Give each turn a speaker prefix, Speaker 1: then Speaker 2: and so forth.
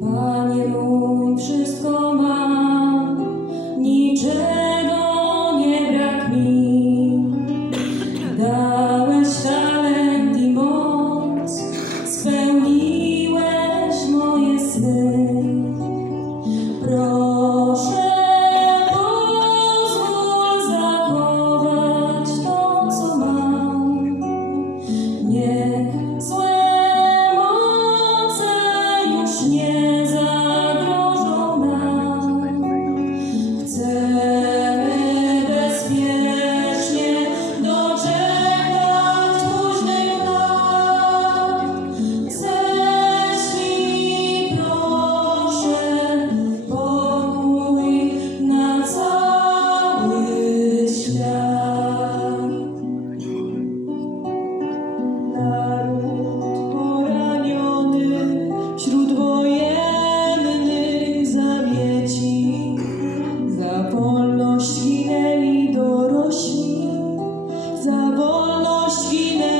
Speaker 1: Panie za wolność ginęli